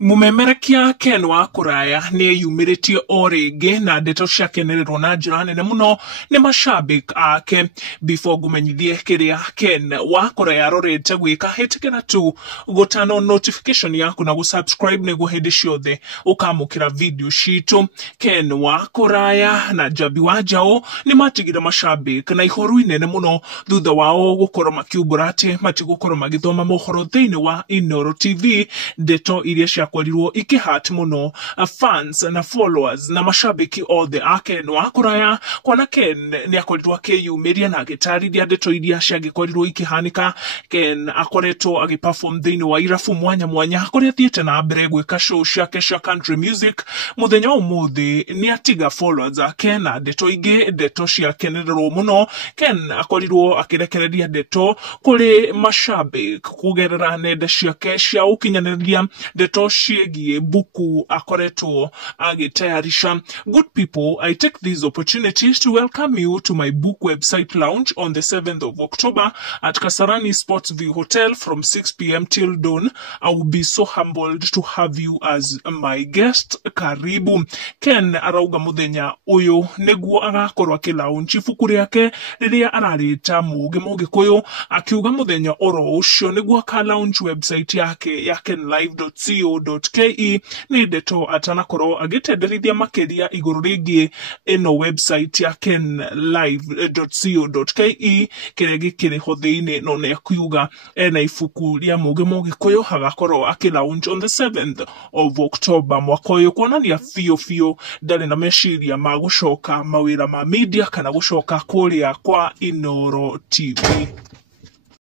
Mumemerekia Ken wa Kuraya ni yumiritie orege na ndeto ciakenererwo na njira nene muno ni mashabik ake. Before gumenyithie kiria Ken wa Kuraya arorete gwika, hitikira tu gutano notification yaku na gusubscribe niguo hindi ciothe ukamukira video citu. Ken wa Kuraya na Jabi wa Jao ni matigira mashabik na ihoru inene muno thutha wao gukorwo makiumbura ati matigukorwo magithoma mohoro thiini wa Inooro TV. Ndeto iria kwarirwo ikihat muno fans na followers na mashabiki othe a Ken wa Kuraya, kwana Ken ni akorirwo akiyumiria na agitariria ndeto iria ciagikorirwo ikihanika. Ken akoretwo agiperform thiini wa irabu mwanya mwanya kuria thiete na mbere gwika show ciake cia country music. Muthenya umuthi ni atiga followers ake na ndeto ingi, ndeto ciakenererwo muno. Ken akorirwo akirekereria ndeto kuri mashabik kugerera nenda ciake cia ukinyaniria, ndeto ciĩgiĩ buku akoretwo agitayarisha. Good people, I take these opportunities to welcome you to my book website launch on the 7th of October at Kasarani Sportsview Hotel from 6 p.m. till dawn. I will be so humbled to have you as my guest. Karibu. Ken arauga muthenya uyu niguo agakorwo akilaunch ibuku riake riria ararita mugi kuyu, akiuga muthenya oro ucio niguo akalaunch website yake ya kenlive.co.ke. ni ndeto atanakorwo agitenderithia makiria iguru rigie ino website ya kenlive.co.ke kiria gikiriho thiini, no ni akiuga ena ibuku ria mugi kuyu hagakorwo akilaunch on the 7th of October mwaka uyu, kuonania fiyo ndari na meciria ma gucoka mawira ma media kana gucoka kuria kwa Inooro TV.